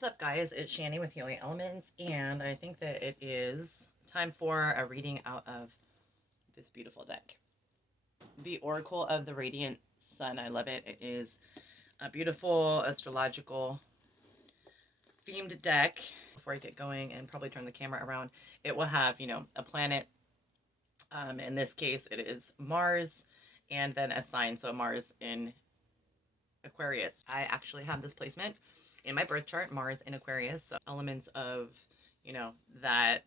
What's up, guys? It's Shani with Healing Elements, and I think that it is time for a reading out of this beautiful deck. The Oracle of the Radiant Sun. I love it. It is a beautiful astrological themed deck. Before I get going and probably turn the camera around, it will have, a planet. In this case, it is Mars, and then a sign. So Mars in Aquarius. I actually have this placement in my birth chart, Mars in Aquarius. So elements of, that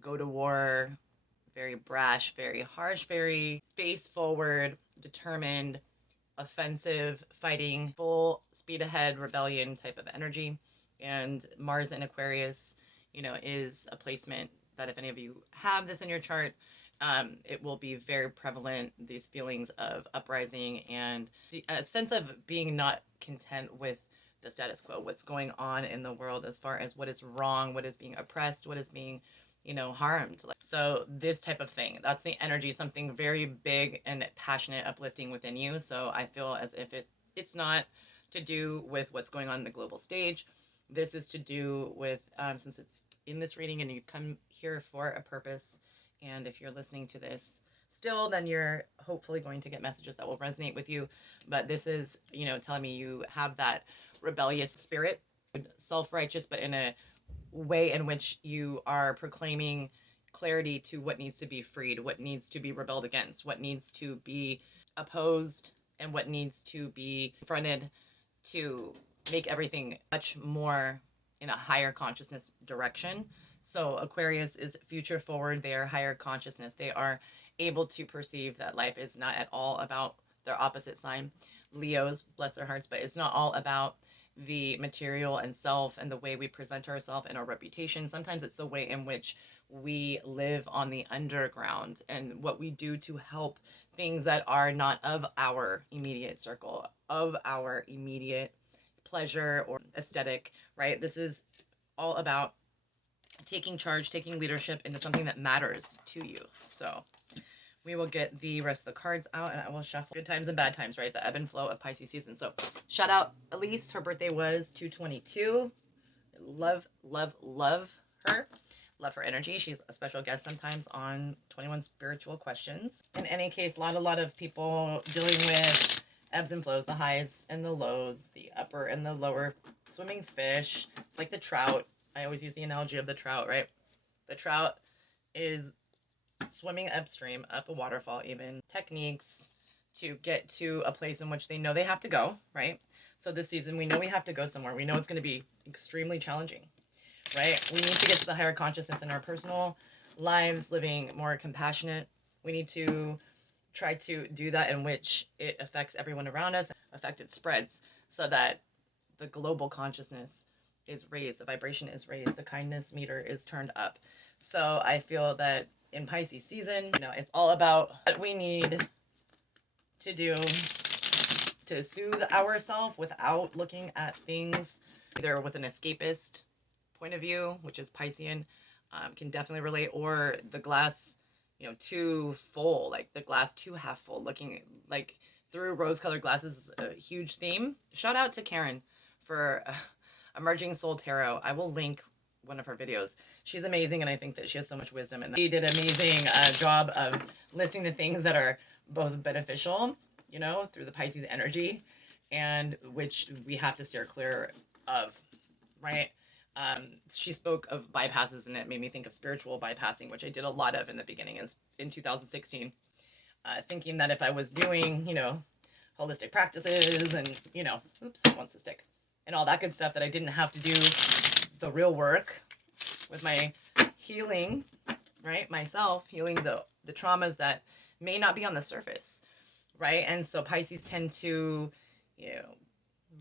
go to war, very brash, very harsh, very face forward, determined, offensive, fighting, full speed ahead, rebellion type of energy. And Mars in Aquarius, is a placement that if any of you have this in your chart, it will be very prevalent, these feelings of uprising and a sense of being not content with the status quo, what's going on in the world as far as what is wrong, what is being oppressed, what is being, harmed. So this type of thing, that's the energy, something very big and passionate, uplifting within you. So I feel as if it's not to do with what's going on in the global stage. This is to do with, since it's in this reading and you come here for a purpose, and if you're listening to this still, then you're hopefully going to get messages that will resonate with you. But this is, telling me you have that rebellious spirit, self-righteous, but in a way in which you are proclaiming clarity to what needs to be freed, what needs to be rebelled against, what needs to be opposed, and what needs to be confronted to make everything much more in a higher consciousness direction. So Aquarius is future forward. They are higher consciousness. They are able to perceive that life is not at all about their opposite sign, Leos, bless their hearts, but it's not all about the material and self and the way we present ourselves and our reputation. Sometimes it's the way in which we live on the underground and what we do to help things that are not of our immediate circle, of our immediate pleasure or aesthetic, right? This is all about taking charge, taking leadership into something that matters to you. So we will get the rest of the cards out and I will shuffle. Good times and bad times, right? The ebb and flow of Pisces season. So shout out Elise. Her birthday was 2/22. Love, love, love her. Love her energy. She's a special guest sometimes on 21 Spiritual Questions. In any case, a lot of people dealing with ebbs and flows, the highs and the lows, the upper and the lower, swimming fish. It's like the trout. I always use the analogy of the trout, right? The trout is swimming upstream, up a waterfall even, techniques to get to a place in which they know they have to go, right? So this season, we know we have to go somewhere. We know it's going to be extremely challenging, right? We need to get to the higher consciousness in our personal lives, living more compassionate. We need to try to do that in which it affects everyone around us, it spreads so that the global consciousness is raised, the vibration is raised, the kindness meter is turned up. So I feel that in Pisces season, it's all about what we need to do to soothe ourselves without looking at things either with an escapist point of view, which is Piscean, can definitely relate, or the glass, too full, like the glass too half full, looking like through rose-colored glasses is a huge theme. Shout out to Karen for Emerging Soul Tarot. I will link one of her videos. She's amazing, and I think that she has so much wisdom, and she did an amazing job of listing the things that are both beneficial, through the Pisces energy, and which we have to steer clear of, right? She spoke of bypasses, and it made me think of spiritual bypassing, which I did a lot of in the beginning in 2016, thinking that if I was doing, holistic practices and, oops, it wants to stick, and all that good stuff, that I didn't have to do the real work with my healing, right? Myself healing the traumas that may not be on the surface, right? And so Pisces tend to,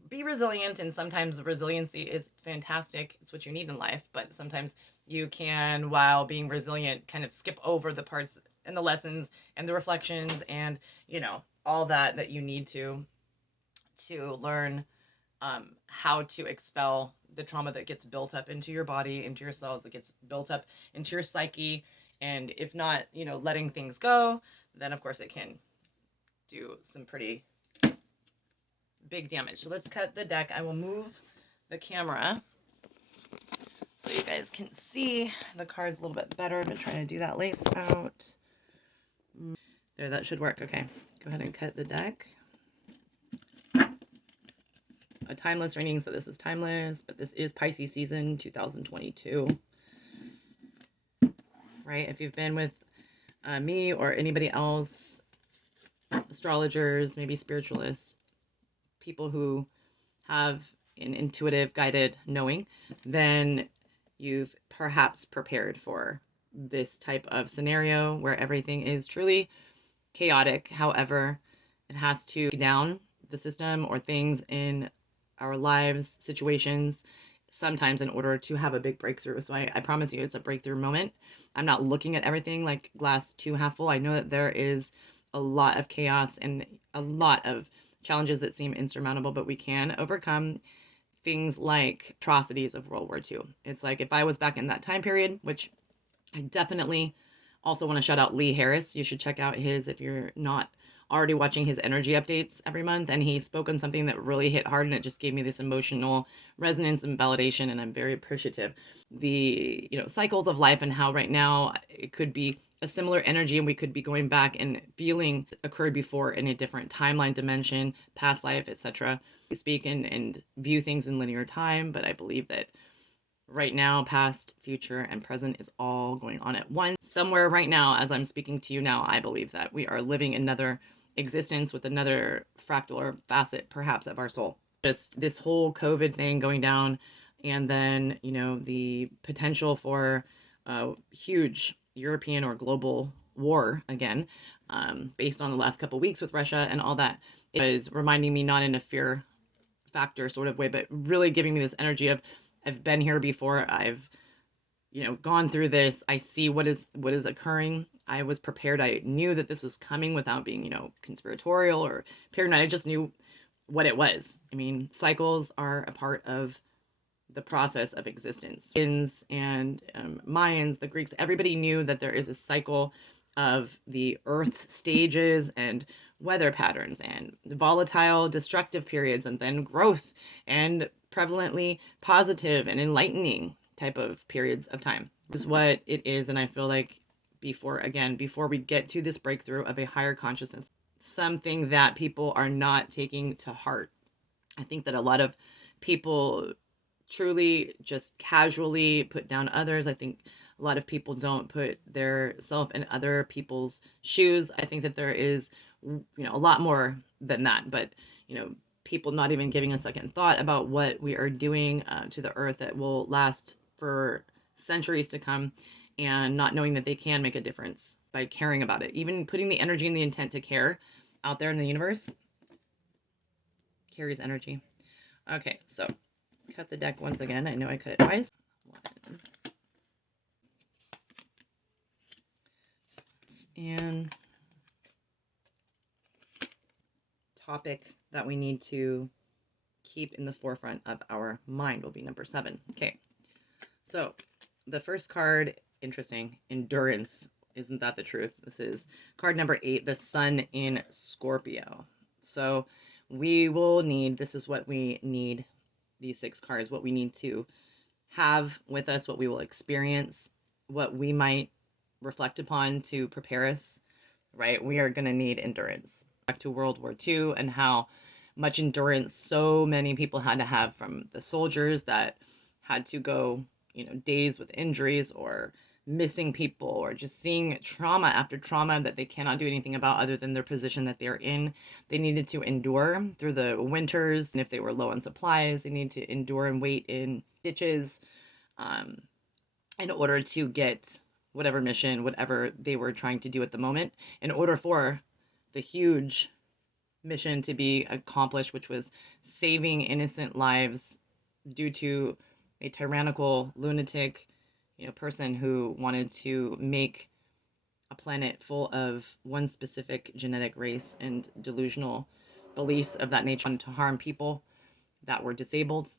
be resilient, and sometimes resiliency is fantastic. It's what you need in life, but sometimes you can, while being resilient, kind of skip over the parts and the lessons and the reflections and, all that you need to learn how to expel the trauma that gets built up into your body, into your cells, that gets built up into your psyche. And if not, letting things go, then of course it can do some pretty big damage. So let's cut the deck. I will move the camera So you guys can see the cards a little bit better. I've been trying to do that lace out. There, that should work. Okay, go ahead and cut the deck. A timeless reading, so this is timeless, but this is Pisces season 2022. Right? If you've been with me or anybody else, astrologers, maybe spiritualists, people who have an intuitive guided knowing, then you've perhaps prepared for this type of scenario where everything is truly chaotic. However, it has to down the system or things in our lives, situations, sometimes in order to have a big breakthrough. So I promise you it's a breakthrough moment. I'm not looking at everything like glass too half full. I know that there is a lot of chaos and a lot of challenges that seem insurmountable, but we can overcome things like atrocities of World War II. It's like if I was back in that time period, which I definitely also want to shout out Lee Harris. You should check out his, if you're not already watching his energy updates every month. And he spoke on something that really hit hard, and it just gave me this emotional resonance and validation. And I'm very appreciative. The, cycles of life and how right now it could be a similar energy and we could be going back and feeling occurred before in a different timeline, dimension, past life, etc. We speak and view things in linear time, but I believe that right now, past, future, and present is all going on at once. Somewhere right now, as I'm speaking to you now, I believe that we are living another existence with another fractal or facet, perhaps, of our soul. Just this whole COVID thing going down, and then, the potential for a huge European or global war again, based on the last couple of weeks with Russia and all that, is reminding me, not in a fear factor sort of way, but really giving me this energy of, I've been here before. I've, gone through this. I see what is occurring. I was prepared. I knew that this was coming without being, conspiratorial or paranoid. I just knew what it was. I mean, cycles are a part of the process of existence. And Mayans, the Greeks, everybody knew that there is a cycle of the earth stages and weather patterns and volatile destructive periods, and then growth and prevalently positive and enlightening type of periods of time. This is what it is. And I feel like before we get to this breakthrough of a higher consciousness, something that people are not taking to heart. I think that a lot of people truly just casually put down others. I think a lot of people don't put their self in other people's shoes. I think that there is, a lot more than that, but, people not even giving a second thought about what we are doing to the earth that will last for centuries to come, and not knowing that they can make a difference by caring about it. Even putting the energy and the intent to care out there in the universe carries energy. Okay, so cut the deck once again. I know I cut it twice. And topic that we need to keep in the forefront of our mind will be number 7. Okay, so the first card, interesting, endurance. Isn't that the truth? This is card number 8, the Sun in Scorpio. So we will need, this is what we need, these 6 cards, what we need to have with us, what we will experience, what we might reflect upon to prepare us, right? We are going to need endurance. Back to World War II and how much endurance so many people had to have, from the soldiers that had to go, days with injuries or missing people, or just seeing trauma after trauma that they cannot do anything about other than their position that they're in. They needed to endure through the winters, and if they were low on supplies, they needed to endure and wait in ditches in order to get whatever mission, whatever they were trying to do at the moment, in order for the huge mission to be accomplished, which was saving innocent lives due to a tyrannical, lunatic, person who wanted to make a planet full of one specific genetic race and delusional beliefs of that nature, to harm people that were disabled.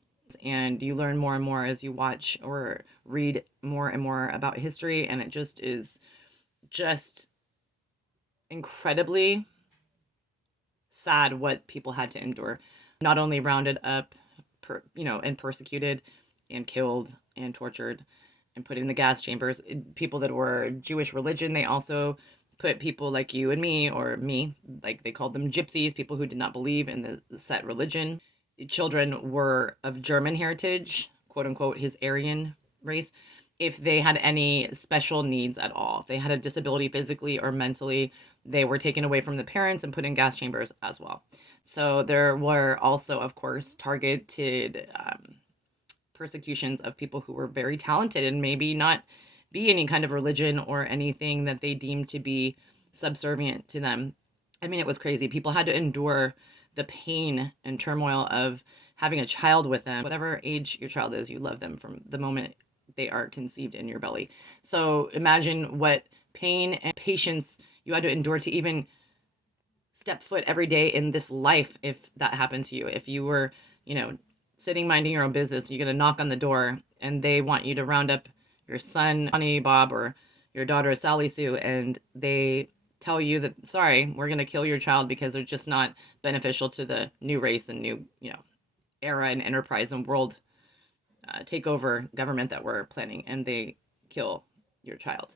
And you learn more and more as you watch or read more and more about history, and it just is just incredibly sad what people had to endure. Not only rounded up, and persecuted and killed and tortured and put in the gas chambers. People that were Jewish religion, they also put people like you and me, or me, like they called them gypsies, people who did not believe in the set religion. Children were of German heritage, quote unquote, his Aryan race, if they had any special needs at all. If they had a disability physically or mentally, they were taken away from the parents and put in gas chambers as well. So there were also, of course, targeted persecutions of people who were very talented and maybe not be any kind of religion or anything that they deemed to be subservient to them. I mean, it was crazy. People had to endure the pain and turmoil of having a child with them. Whatever age your child is, you love them from the moment they are conceived in your belly. So imagine what pain and patience you had to endure to even step foot every day in this life if that happened to you. If you were, sitting minding your own business, you get a knock on the door and they want you to round up your son, Johnny Bob, or your daughter, Sally Sue, and they tell you that, sorry, we're going to kill your child because they're just not beneficial to the new race and new, era and enterprise and world takeover government that we're planning, and they kill your child.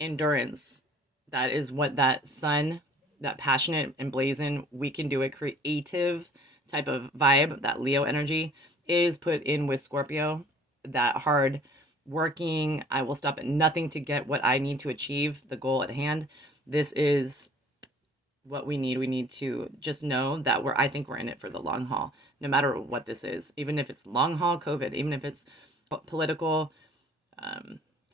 Endurance, that is what that sun, that passionate and blazing, we can do it, creative type of vibe, that Leo energy is put in with Scorpio. That hard working, I will stop at nothing to get what I need to achieve, the goal at hand. This is what we need. We need to just know that I think we're in it for the long haul, no matter what this is, even if it's long haul COVID, even if it's political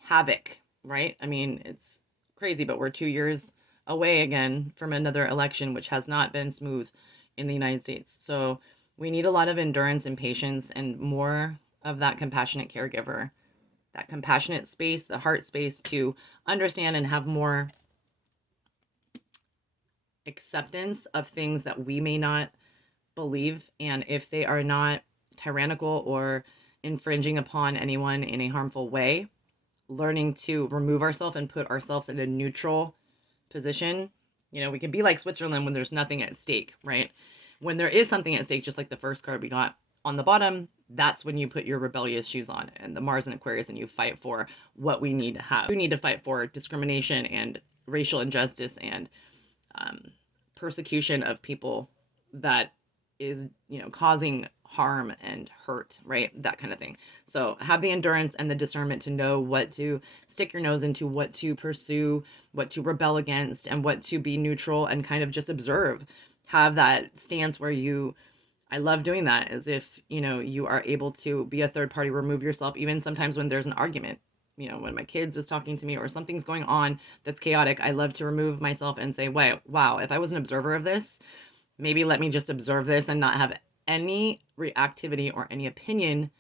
havoc, right? I mean, it's crazy, but we're 2 years away again from another election, which has not been smooth in the United States. So we need a lot of endurance and patience and more of that compassionate caregiver, that compassionate space, the heart space to understand and have more acceptance of things that we may not believe. And if they are not tyrannical or infringing upon anyone in a harmful way, learning to remove ourselves and put ourselves in a neutral position. We can be like Switzerland when there's nothing at stake, right? When there is something at stake, just like the first card we got on the bottom, that's when you put your rebellious shoes on and the Mars and Aquarius, and you fight for what we need to have. We need to fight for discrimination and racial injustice and persecution of people that is, causing harm and hurt, right? That kind of thing. So have the endurance and the discernment to know what to stick your nose into, what to pursue, what to rebel against, and what to be neutral and kind of just observe. Have that stance where I love doing that, as if, you are able to be a third party, remove yourself, even sometimes when there's an argument. When my kids was talking to me or something's going on that's chaotic, I love to remove myself and say, wow, if I was an observer of this, maybe let me just observe this and not have any reactivity or any opinion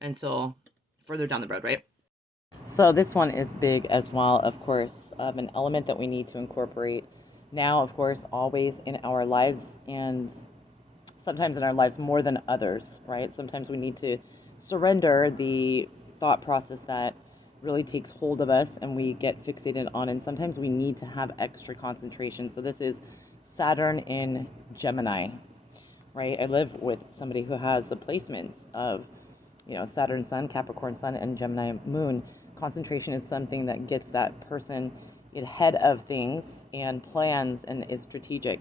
until further down the road, right? So this one is big as well, of course, of an element that we need to incorporate now, of course, always in our lives, and sometimes in our lives more than others, right? Sometimes we need to surrender the thought process that really takes hold of us and we get fixated on, and sometimes we need to have extra concentration. So this is Saturn in Gemini, right? I live with somebody who has the placements of, Saturn Sun, Capricorn Sun, and Gemini Moon. Concentration is something that gets that person ahead of things and plans and is strategic.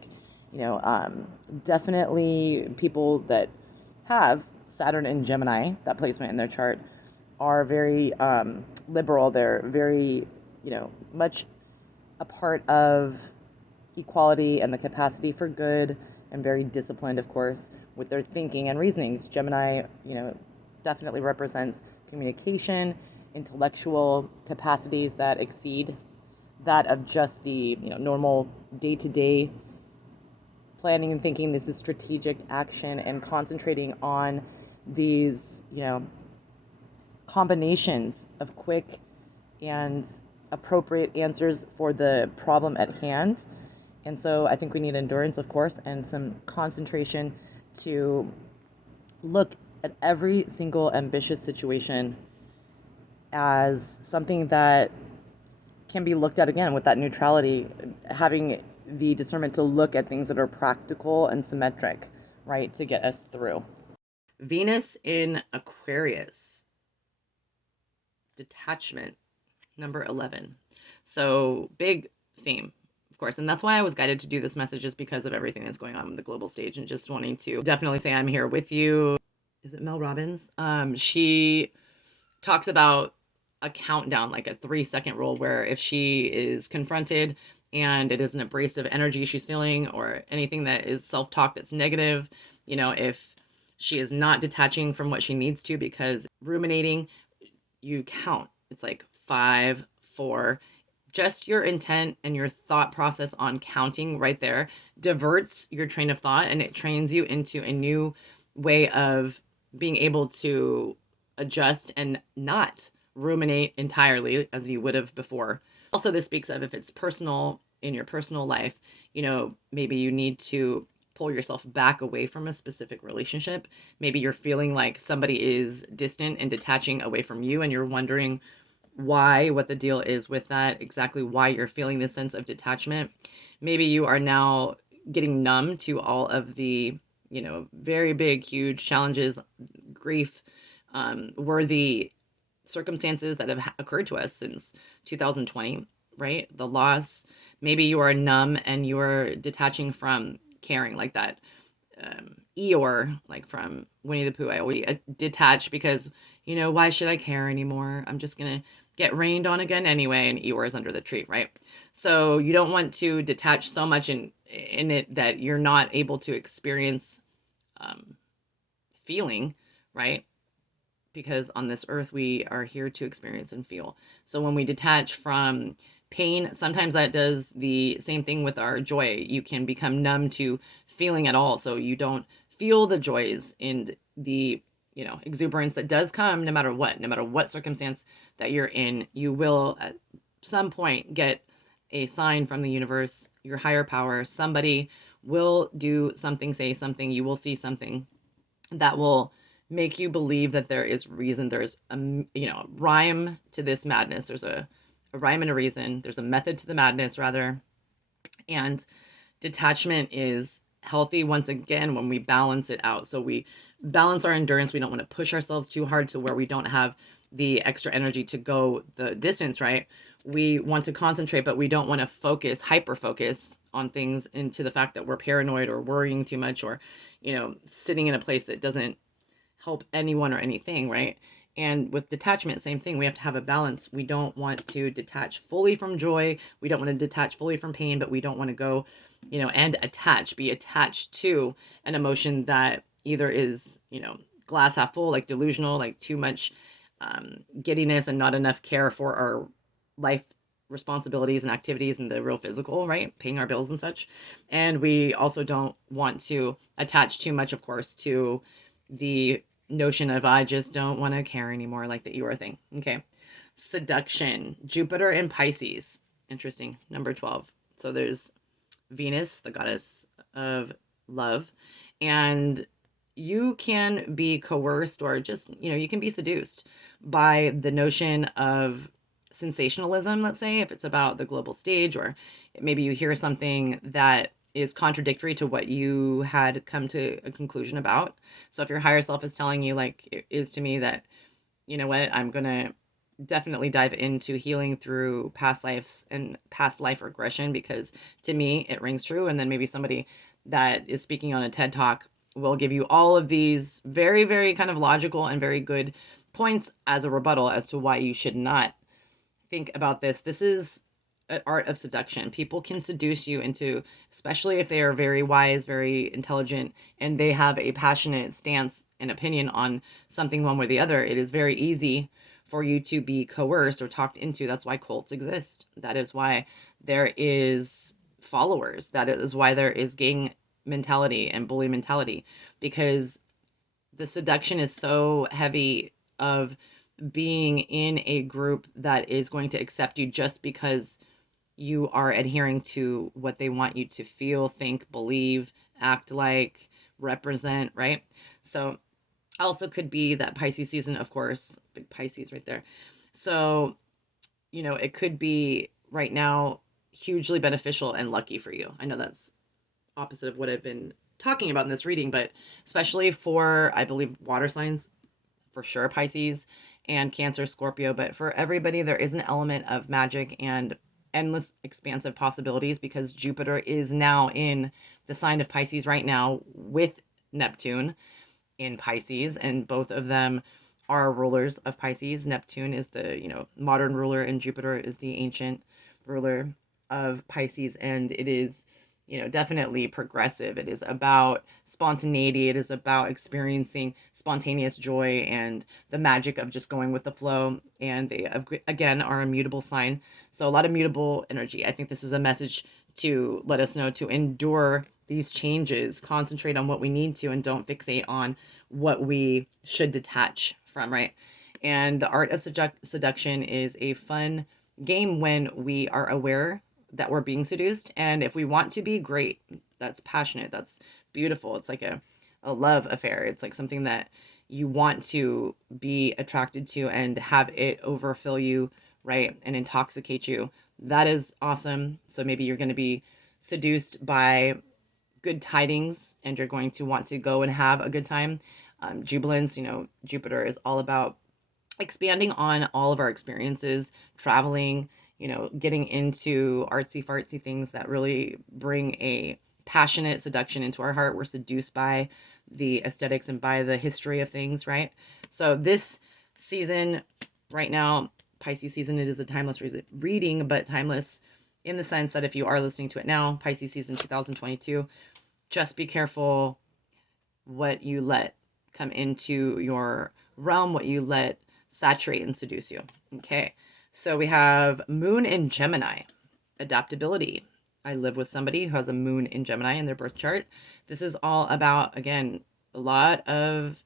Definitely people that have Saturn and Gemini, that placement in their chart, are very liberal. They're very, much a part of equality and the capacity for good, and very disciplined, of course, with their thinking and reasoning. Gemini, definitely represents communication, intellectual capacities that exceed that of just the, normal day-to-day planning and thinking. This is strategic action and concentrating on these, combinations of quick and appropriate answers for the problem at hand. And so I think we need endurance, of course, and some concentration to look at every single ambitious situation as something that can be looked at again with that neutrality, having the discernment to look at things that are practical and symmetric, right, to get us through. Venus in Aquarius. Detachment, number 11. So big theme, of course. And that's why I was guided to do this message, is because of everything that's going on in the global stage, and just wanting to definitely say I'm here with you. Is it Mel Robbins? She talks about a countdown, like a 3-second rule, where if she is confronted and it is an abrasive energy she's feeling, or anything that is self-talk that's negative, if she is not detaching from what she needs to because ruminating, you count. It's like 5, 4. Just your intent and your thought process on counting right there diverts your train of thought, and it trains you into a new way of being able to adjust and not ruminate entirely as you would have before. Also, this speaks of if it's personal, in your personal life, maybe you need to pull yourself back away from a specific relationship. Maybe you're feeling like somebody is distant and detaching away from you, and you're wondering why, what the deal is with that, exactly why you're feeling this sense of detachment. Maybe you are now getting numb to all of the, very big, huge challenges, grief, worthy circumstances that have occurred to us since 2020, right? The loss. Maybe you are numb and you are detaching from caring, like that Eeyore, like from Winnie the Pooh. I always detach because, why should I care anymore? I'm just going to get rained on again anyway, and Eeyore is under the tree, right? So you don't want to detach so much in it that you're not able to experience feeling, right? Because on this earth, we are here to experience and feel. So when we detach from pain, sometimes that does the same thing with our joy. You can become numb to feeling at all. So you don't feel the joys and the, exuberance that does come no matter what circumstance that you're in. You will at some point get a sign from the universe, your higher power. Somebody will do something, say something, you will see something that will make you believe that there is reason. There's a rhyme to this madness. There's a rhyme and a reason. There's a method to the madness, rather. And detachment is healthy once again when we balance it out. So we balance our endurance. We don't want to push ourselves too hard to where we don't have the extra energy to go the distance, right? We want to concentrate, but we don't want to hyper focus on things into the fact that we're paranoid or worrying too much, or, sitting in a place that doesn't help anyone or anything, right? And with detachment, same thing. We have to have a balance. We don't want to detach fully from joy. We don't want to detach fully from pain, but we don't want to go, and be attached to an emotion that either is, glass half full, like delusional, like too much giddiness and not enough care for our life responsibilities and activities and the real physical, right? Paying our bills and such. And we also don't want to attach too much, of course, to the notion of I just don't want to care anymore, like the Eeyore thing. Okay. Seduction, Jupiter in Pisces. Interesting. Number 12. So there's Venus, the goddess of love, and you can be coerced, or just, you can be seduced by the notion of sensationalism. Let's say if it's about the global stage, or maybe you hear something that is contradictory to what you had come to a conclusion about. So if your higher self is telling you, like it is to me, that, I'm going to definitely dive into healing through past lives and past life regression, because to me it rings true. And then maybe somebody that is speaking on a TED Talk will give you all of these very, very kind of logical and very good points as a rebuttal as to why you should not think about this. This is an art of seduction. People can seduce you into, especially if they are very wise, very intelligent, and they have a passionate stance and opinion on something one way or the other. It is very easy for you to be coerced or talked into. That's why cults exist. That is why there is followers. That is why there is gang mentality and bully mentality, because the seduction is so heavy of being in a group that is going to accept you just because you are adhering to what they want you to feel, think, believe, act like, represent, right? So also could be that Pisces season, of course, big Pisces right there. So, it could be right now hugely beneficial and lucky for you. I know that's opposite of what I've been talking about in this reading, but especially for, I believe, water signs, for sure, Pisces, and Cancer, Scorpio. But for everybody, there is an element of magic and endless expansive possibilities, because Jupiter is now in the sign of Pisces right now with Neptune in Pisces, and both of them are rulers of Pisces. Neptune is the, modern ruler, and Jupiter is the ancient ruler of Pisces. And it is, definitely progressive. It is about spontaneity. It is about experiencing spontaneous joy and the magic of just going with the flow. And they, again, are a mutable sign. So a lot of mutable energy. I think this is a message to let us know to endure these changes, concentrate on what we need to, and don't fixate on what we should detach from, right? And the art of seduction is a fun game when we are aware that we're being seduced. And if we want to be, great. That's passionate. That's beautiful. It's like a love affair. It's like something that you want to be attracted to and have it overfill you, right? And intoxicate you. That is awesome. So maybe you're going to be seduced by good tidings and you're going to want to go and have a good time. Jubilance, Jupiter is all about expanding on all of our experiences, traveling, getting into artsy fartsy things that really bring a passionate seduction into our heart. We're seduced by the aesthetics and by the history of things, right? So this season right now, Pisces season, it is a timeless reading, but timeless in the sense that if you are listening to it now, Pisces season 2022, just be careful what you let come into your realm, what you let saturate and seduce you. Okay. So we have Moon in Gemini, adaptability. I live with somebody who has a Moon in Gemini in their birth chart. This is all about, again, a lot of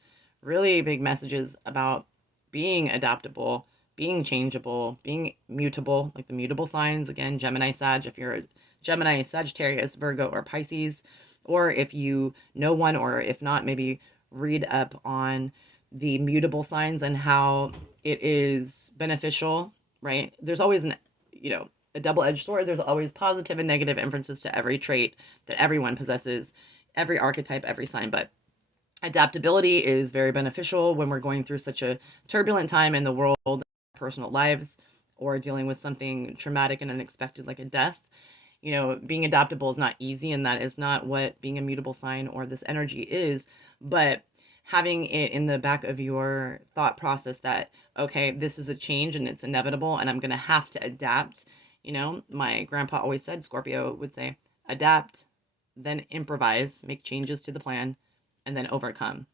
really big messages about being adaptable, being changeable, being mutable, like the mutable signs. Again, Gemini, Sag, if you're a Gemini, Sagittarius, Virgo, or Pisces, or if you know one, or if not, maybe read up on the mutable signs and how it is beneficial, right? There's always a double-edged sword. There's always positive and negative inferences to every trait that everyone possesses, every archetype, every sign. But adaptability is very beneficial when we're going through such a turbulent time in the world, personal lives, or dealing with something traumatic and unexpected like a death. Being adaptable is not easy, and that is not what being a mutable sign or this energy is. But having it in the back of your thought process that, okay, this is a change and it's inevitable and I'm going to have to adapt. My grandpa always said, Scorpio would say, adapt, then improvise, make changes to the plan, and then overcome.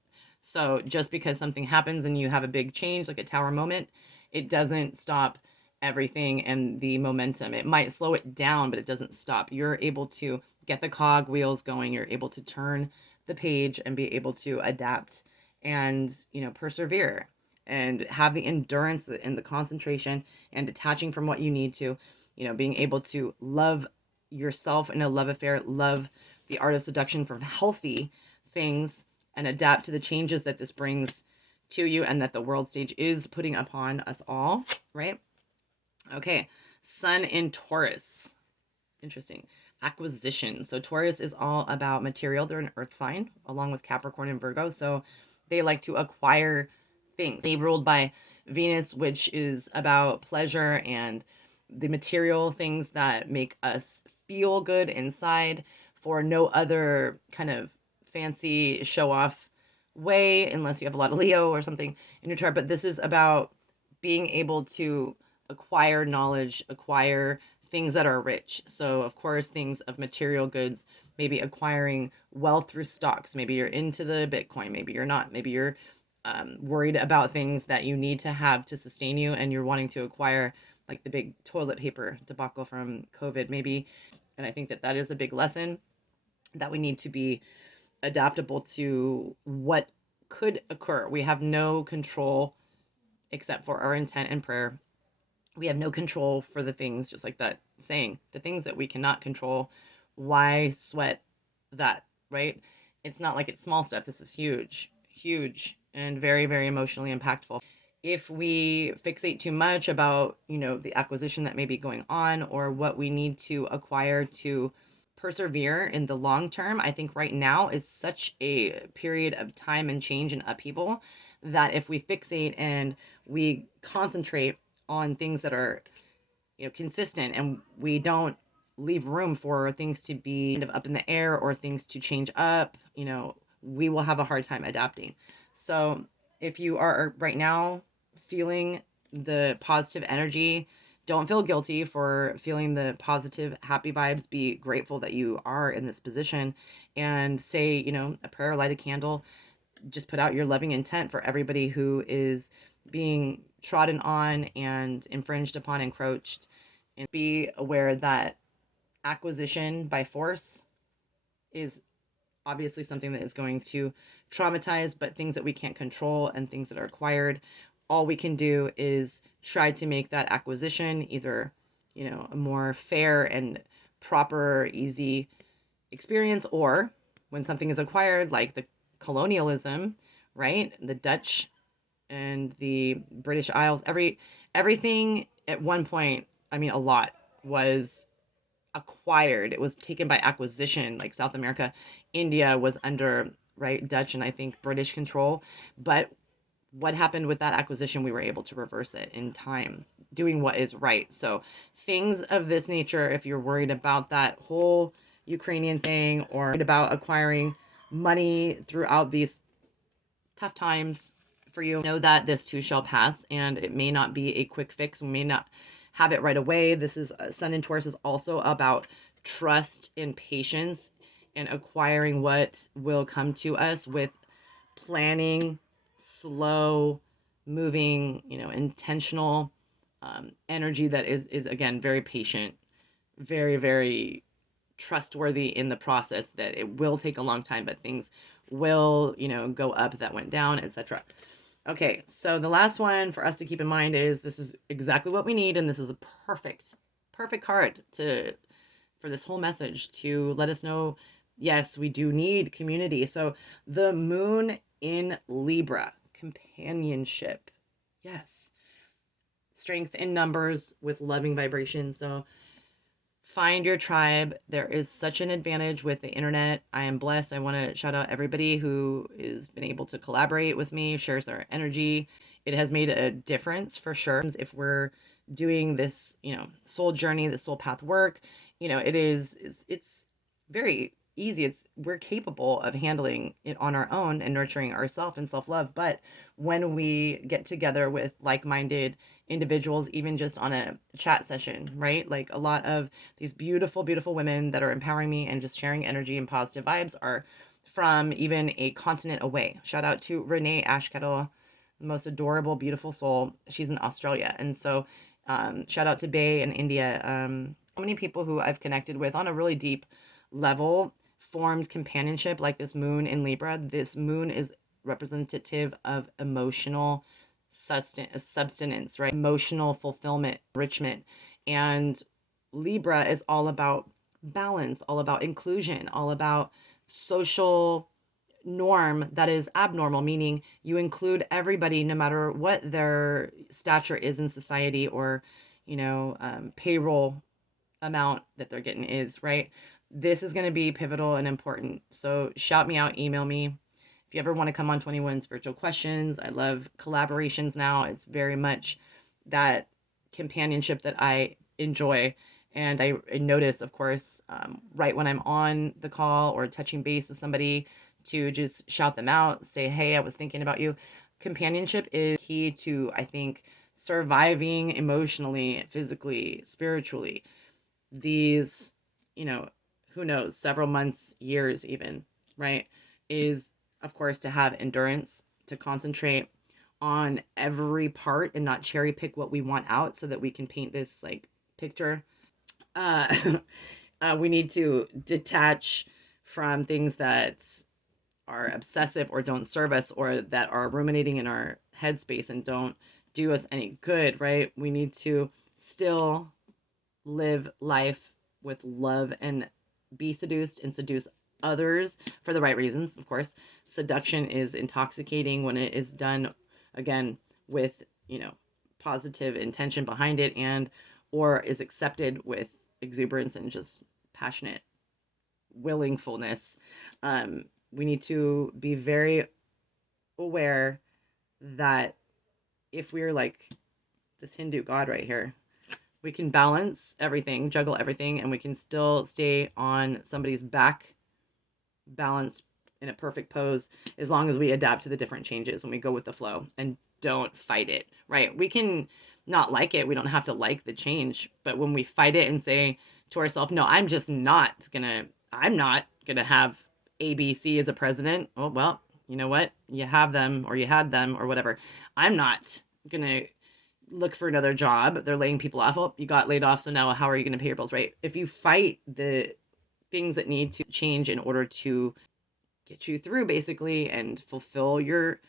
So just because something happens and you have a big change, like a tower moment, it doesn't stop everything and the momentum. It might slow it down, but it doesn't stop. You're able to get the cog wheels going. You're able to turn the page and be able to adapt and, persevere and have the endurance and the concentration and detaching from what you need to, being able to love yourself in a love affair, love the art of seduction from healthy things, and adapt to the changes that this brings to you and that the world stage is putting upon us all, right? Okay, Sun in Taurus. Interesting. Acquisition. So Taurus is all about material. They're an earth sign along with Capricorn and Virgo. So they like to acquire things. They're ruled by Venus, which is about pleasure and the material things that make us feel good inside for no other kind of fancy show off way, unless you have a lot of Leo or something in your chart. But this is about being able to acquire knowledge, acquire things that are rich. So, of course, things of material goods, maybe acquiring wealth through stocks. Maybe you're into the Bitcoin, maybe you're not. Maybe you're worried about things that you need to have to sustain you and you're wanting to acquire, like the big toilet paper debacle from COVID, maybe. And I think that that is a big lesson, that we need to be adaptable to what could occur. We have no control except for our intent and prayer. We have no control for the things, just like that saying, the things that we cannot control. Why sweat that, right? It's not like it's small stuff. This is huge, huge, and very, very emotionally impactful. If we fixate too much about, the acquisition that may be going on or what we need to acquire to persevere in the long term, I think right now is such a period of time and change and upheaval that if we fixate and we concentrate on things that are, consistent, and we don't leave room for things to be kind of up in the air or things to change up, we will have a hard time adapting. So if you are right now feeling the positive energy, don't feel guilty for feeling the positive, happy vibes. Be grateful that you are in this position, and say, a prayer, light a candle, just put out your loving intent for everybody who is being trodden on and infringed upon, encroached. And be aware that acquisition by force is obviously something that is going to traumatize, but things that we can't control and things that are acquired, all we can do is try to make that acquisition either, a more fair and proper, easy experience, or when something is acquired, like the colonialism, right? The Dutch and the British Isles, everything at one point, I mean, a lot was acquired. It was taken by acquisition, like South America. India was under, right, Dutch and I think British control. But what happened with that acquisition? We were able to reverse it in time, doing what is right. So things of this nature, if you're worried about that whole Ukrainian thing, or about acquiring money throughout these tough times for you, know that this too shall pass, and it may not be a quick fix. We may not have it right away. This is Sun in Taurus is also about trust and patience and acquiring what will come to us with planning, slow moving, intentional energy that is again very patient, very, very trustworthy in the process, that it will take a long time, but things will, go up that went down, etc. Okay, so the last one for us to keep in mind is this is exactly what we need, and this is a perfect card for this whole message to let us know, yes, we do need community. So the moon in Libra, companionship. Yes. Strength in numbers with loving vibration. So find your tribe. There is such an advantage with the internet. I am blessed. I want to shout out everybody who has been able to collaborate with me, shares their energy. It has made a difference for sure. If we're doing this, soul journey, the soul path work, it's very easy. We're capable of handling it on our own and nurturing ourselves and self-love. But when we get together with like-minded individuals, even just on a chat session, right? Like a lot of these beautiful, beautiful women that are empowering me and just sharing energy and positive vibes are from even a continent away. Shout out to Renee Ashkettle, the most adorable, beautiful soul. She's in Australia. And so shout out to Bay in India. So many people who I've connected with on a really deep level formed companionship, like this moon in Libra. This moon is representative of emotional substance, right? Emotional fulfillment, enrichment. And Libra is all about balance, all about inclusion, all about social norm that is abnormal, meaning you include everybody no matter what their stature is in society, or payroll amount that they're getting is, right? This is going to be pivotal and important. So shout me out, email me. If you ever want to come on 21 Spiritual Questions, I love collaborations now. It's very much that companionship that I enjoy. And I notice, of course, right when I'm on the call or touching base with somebody, to just shout them out, say, hey, I was thinking about you. Companionship is key to, I think, surviving emotionally, physically, spiritually. These, who knows, several months, years even, right? Is, of course, to have endurance, to concentrate on every part and not cherry pick what we want out so that we can paint this like picture. We need to detach from things that are obsessive or don't serve us, or that are ruminating in our headspace and don't do us any good, right? We need to still live life with love and be seduced and seduce others for the right reasons. Of course, seduction is intoxicating when it is done, again, with, positive intention behind it, and or is accepted with exuberance and just passionate willingfulness. We need to be very aware that if we're like this Hindu god right here, we can balance everything, juggle everything, and we can still stay on somebody's back, balanced in a perfect pose, as long as we adapt to the different changes and we go with the flow and don't fight it, right? We can not like it. We don't have to like the change. But when we fight it and say to ourselves, no, I'm not gonna have ABC as a president. Oh, well, you know what? You have them or you had them or whatever. I'm not gonna look for another job. They're laying people off. Oh, you got laid off. So now how are you going to pay your bills, right? If you fight the things that need to change in order to get you through basically and fulfill your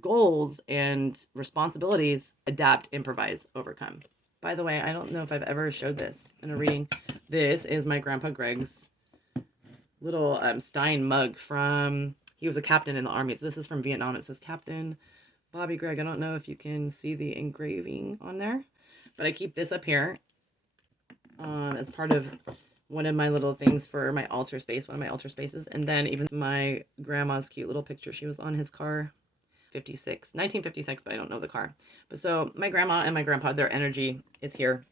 goals and responsibilities, adapt, improvise, overcome. By the way, I don't know if I've ever showed this in a reading. This is my grandpa Greg's little Stein mug from, he was a captain in the army. So this is from Vietnam. It says Captain Bobby Gregg. I don't know if you can see the engraving on there, but I keep this up here as part of one of my little things for my altar space, one of my altar spaces. And then even my grandma's cute little picture. She was on his car, 1956, but I don't know the car. But so my grandma and my grandpa, their energy is here.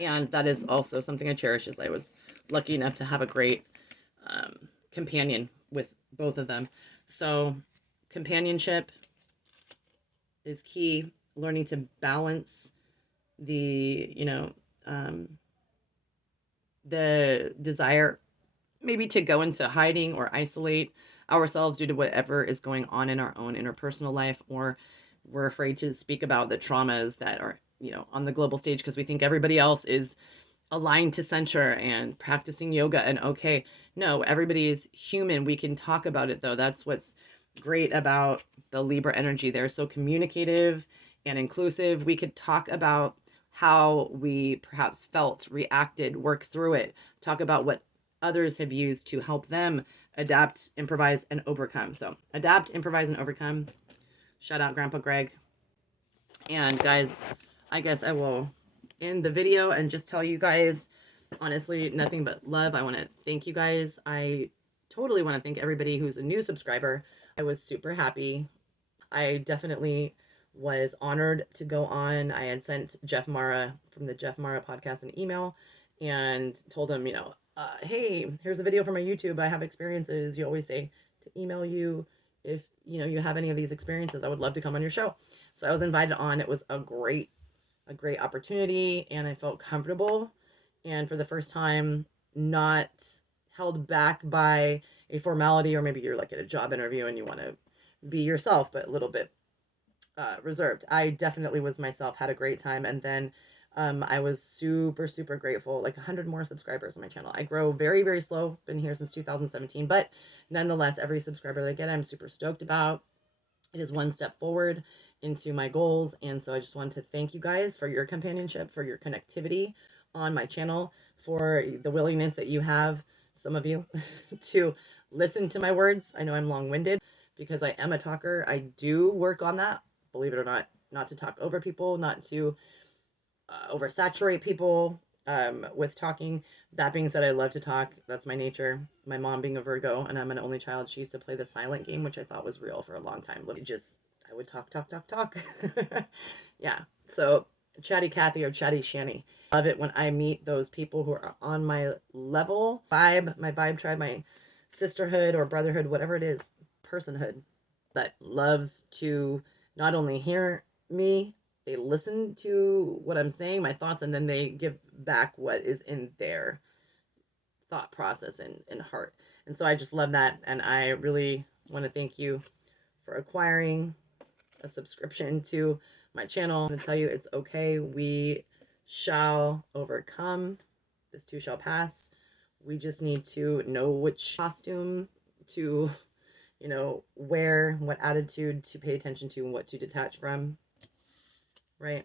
And that is also something I cherish, as I was lucky enough to have a great companion with both of them. So companionship is key. Learning to balance the, the desire maybe to go into hiding or isolate ourselves due to whatever is going on in our own interpersonal life, or we're afraid to speak about the traumas that are, on the global stage because we think everybody else is aligned to center and practicing yoga and okay. No, everybody is human. We can talk about it though. That's what's great about the Libra energy. They're so communicative and inclusive. We could talk about how we perhaps felt, reacted, work through it, talk about what others have used to help them adapt, improvise, and overcome. So adapt, improvise, and overcome. Shout out Grandpa Greg. And guys, I guess I will end the video and just tell you guys, honestly, nothing but love. I want to thank you guys. I totally want to thank everybody who's a new subscriber. I was super happy. I definitely was honored to go on. I had sent Jeff Mara from the Jeff Mara podcast an email and told him, hey, here's a video from my YouTube. I have experiences. You always say to email you if you have any of these experiences. I would love to come on your show. So I was invited on. It was a great opportunity, and I felt comfortable, and for the first time not held back by a formality, or maybe you're like at a job interview and you want to be yourself but a little bit reserved. I definitely was myself, had a great time, and then I was super, super grateful. Like 100 more subscribers on my channel. I grow very, very slow. Been here since 2017, but nonetheless, every subscriber that I get, I'm super stoked about. It is one step forward into my goals, and so I just wanted to thank you guys for your companionship, for your connectivity on my channel, for the willingness that you have, some of you, to listen to my words. I know I'm long-winded because I am a talker. I do work on that, believe it or not to talk over people, not to oversaturate people with talking. That being said, I love to talk. That's my nature. My mom being a Virgo and I'm an only child, she used to play the silent game, which I thought was real for a long time. I would talk. Yeah. So Chatty Cathy or Chatty Shanny. Love it when I meet those people who are on my level, my vibe tribe, my sisterhood or brotherhood, whatever it is, personhood, that loves to not only hear me, they listen to what I'm saying, my thoughts, and then they give back what is in their thought process and heart. And so I just love that. And I really want to thank you for acquiring a subscription to my channel. I'm going to tell you it's okay. We shall overcome. This too shall pass. We just need to know which costume to, wear, what attitude to pay attention to, and what to detach from. Right?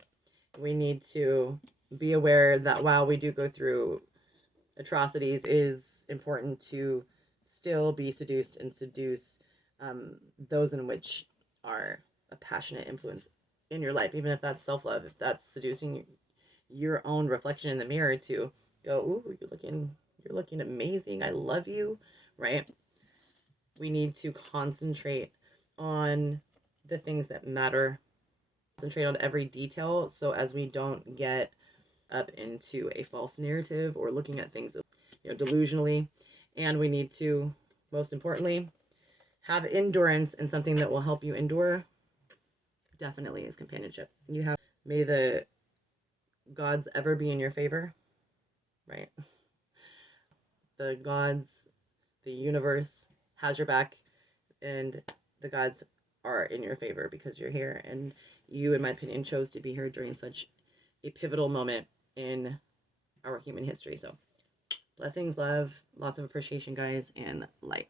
We need to be aware that while we do go through atrocities, it is important to still be seduced and seduce those in which are a passionate influence in your life, even if that's self-love, if that's seducing your own reflection in the mirror to go, ooh, you're looking amazing, I love you, right? We need to concentrate on the things that matter, concentrate on every detail, so as we don't get up into a false narrative or looking at things, delusionally. And we need to, most importantly, have endurance, and something that will help you endure definitely is companionship. May the gods ever be in your favor, right? The gods, the universe has your back, and the gods are in your favor because you're here, and you, in my opinion, chose to be here during such a pivotal moment in our human history. So blessings, love, lots of appreciation, guys, and light.